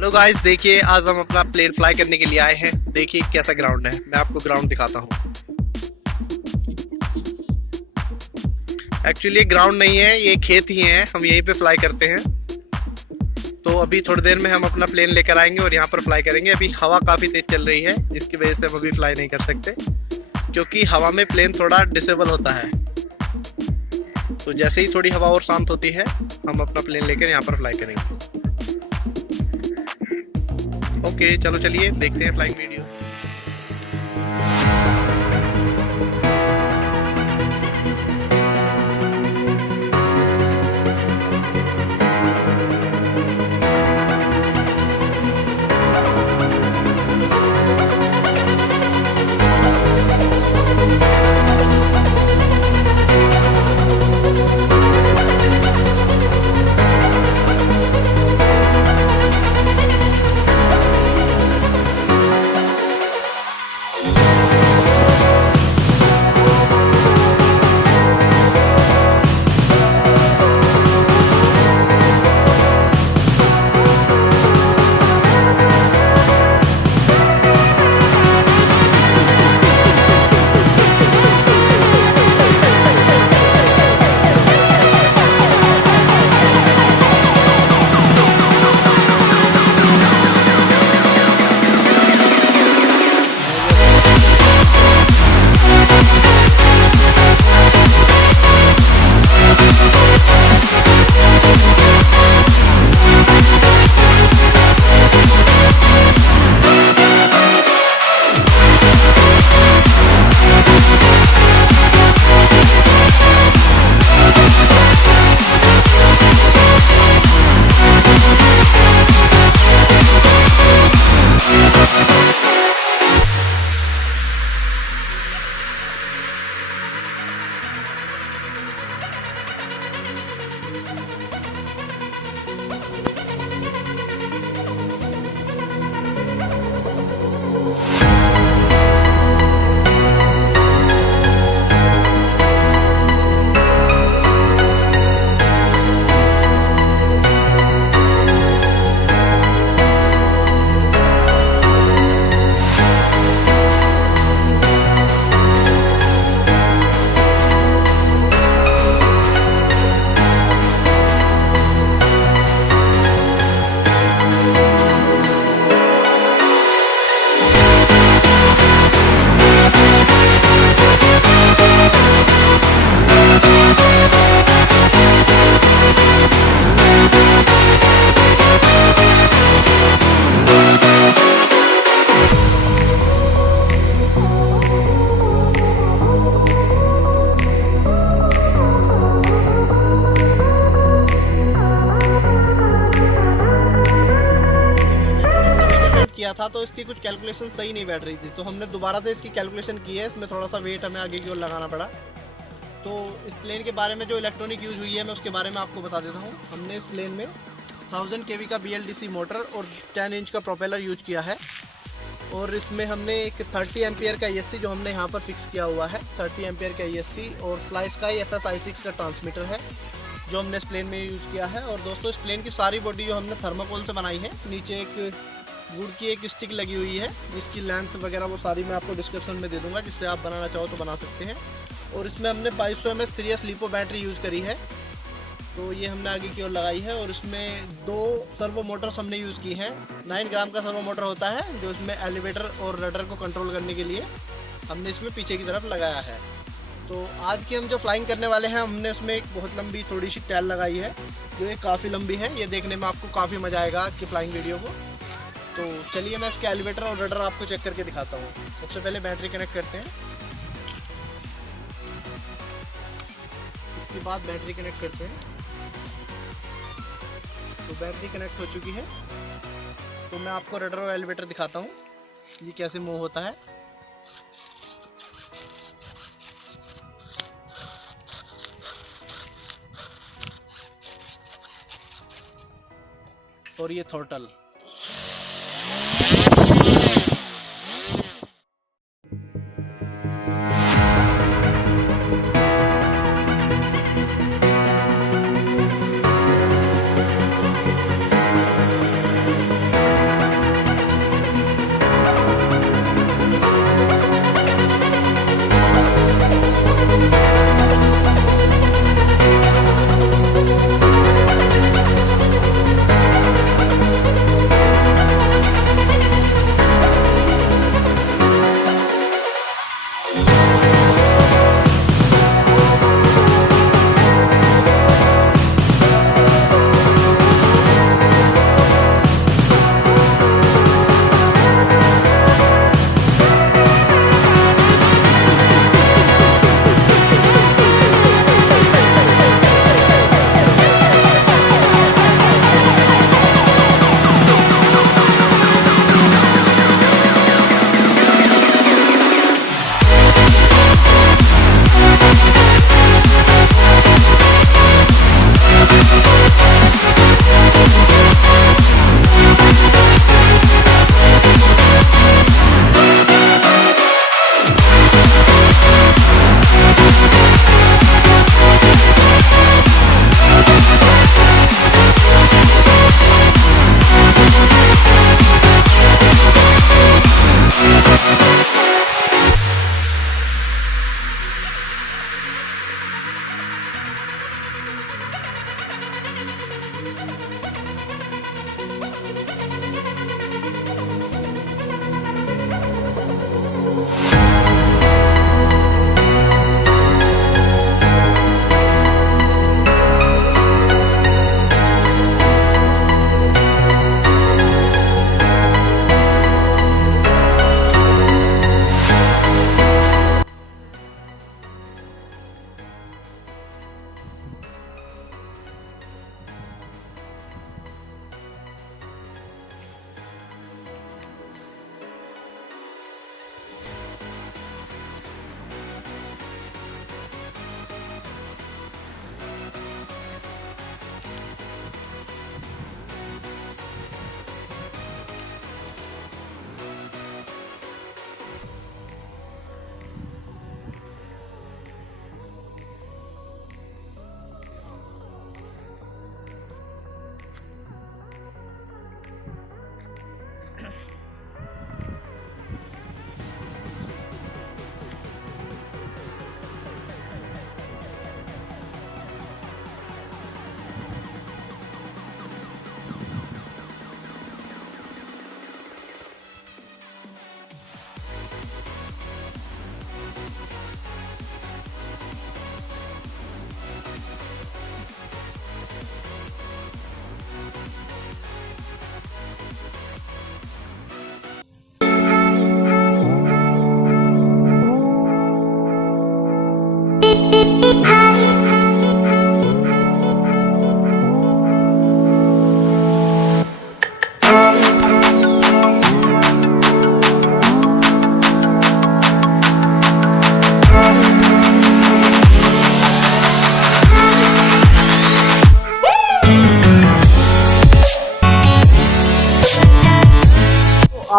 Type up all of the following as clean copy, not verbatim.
Hello guys, देखिए आज हम अपना प्लेन फ्लाई करने के लिए आए हैं। देखिए कैसा ग्राउंड है, मैं आपको ग्राउंड दिखाता हूँ। एक्चुअली ग्राउंड नहीं है, ये खेत ही है, हम यहीं पे फ्लाई करते हैं। तो अभी थोड़ी देर में हम अपना प्लेन लेकर आएंगे और यहाँ पर फ्लाई करेंगे। अभी हवा काफ़ी तेज़ चल रही है, जिसकी वजह से हम अभी फ्लाई नहीं कर सकते, क्योंकि हवा में प्लेन थोड़ा डिसेबल होता है। तो जैसे ही थोड़ी हवा और शांत होती है, हम अपना प्लेन लेकर यहाँ पर फ्लाई करेंगे। ओके चलो चलिए देखते हैं फ्लाइंग वीडियो। किया था तो इसकी कुछ कैलकुलेशन सही नहीं बैठ रही थी, तो हमने दोबारा से इसकी कैलकुलेशन की है। इसमें थोड़ा सा वेट हमें आगे की ओर लगाना पड़ा। तो इस प्लेन के बारे में जो इलेक्ट्रॉनिक यूज़ हुई है, मैं उसके बारे में आपको बता देता हूँ। हमने इस प्लेन में 1000 KV का BLDC मोटर और 10 इंच का प्रोपेलर यूज किया है। और इसमें हमने एक 30 एम्पियर का ESC जो हमने यहाँ पर फिक्स किया हुआ है, 30 एम्पियर का ESC, और फ्लाईस्काई FSI6 का ट्रांसमीटर है जो हमने इस प्लेन में यूज़ किया है। और दोस्तों, इस प्लेन की सारी बॉडी जो हमने थर्माकोल से बनाई है। नीचे एक गुड़ की एक स्टिक लगी हुई है, जिसकी लेंथ वगैरह वो सारी मैं आपको डिस्क्रिप्शन में दे दूंगा, जिससे आप बनाना चाहो तो बना सकते हैं। और इसमें हमने 2200 mAh 3S lipo battery use करी है, तो ये हमने आगे की ओर लगाई है। और इसमें 2 सर्वो मोटर्स हमने यूज़ की हैं। 9 ग्राम का सर्वो मोटर होता है, जो इसमें एलिवेटर और रडर को कंट्रोल करने के लिए हमने इसमें पीछे की तरफ लगाया है। तो आज की हम जो फ्लाइंग करने वाले हैं, हमने उसमें एक बहुत लंबी थोड़ी सी टैल लगाई है, जो ये काफ़ी लंबी है। ये देखने में आपको काफ़ी मज़ा आएगा आपकी फ्लाइंग वीडियो को। तो चलिए मैं इसके एलिवेटर और रडर आपको चेक करके दिखाता हूँ। सबसे पहले बैटरी कनेक्ट करते हैं, इसके बाद बैटरी कनेक्ट करते हैं। तो बैटरी कनेक्ट हो चुकी है। तो मैं आपको रडर और एलिवेटर दिखाता हूँ, ये कैसे मूव होता है। और ये थ्रोटल।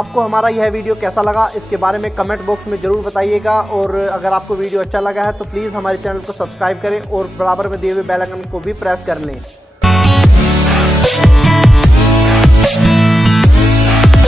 आपको हमारा यह वीडियो कैसा लगा इसके बारे में कमेंट बॉक्स में ज़रूर बताइएगा। और अगर आपको वीडियो अच्छा लगा है तो प्लीज़ हमारे चैनल को सब्सक्राइब करें और बराबर में दिए हुए बेल आइकन को भी प्रेस कर लें।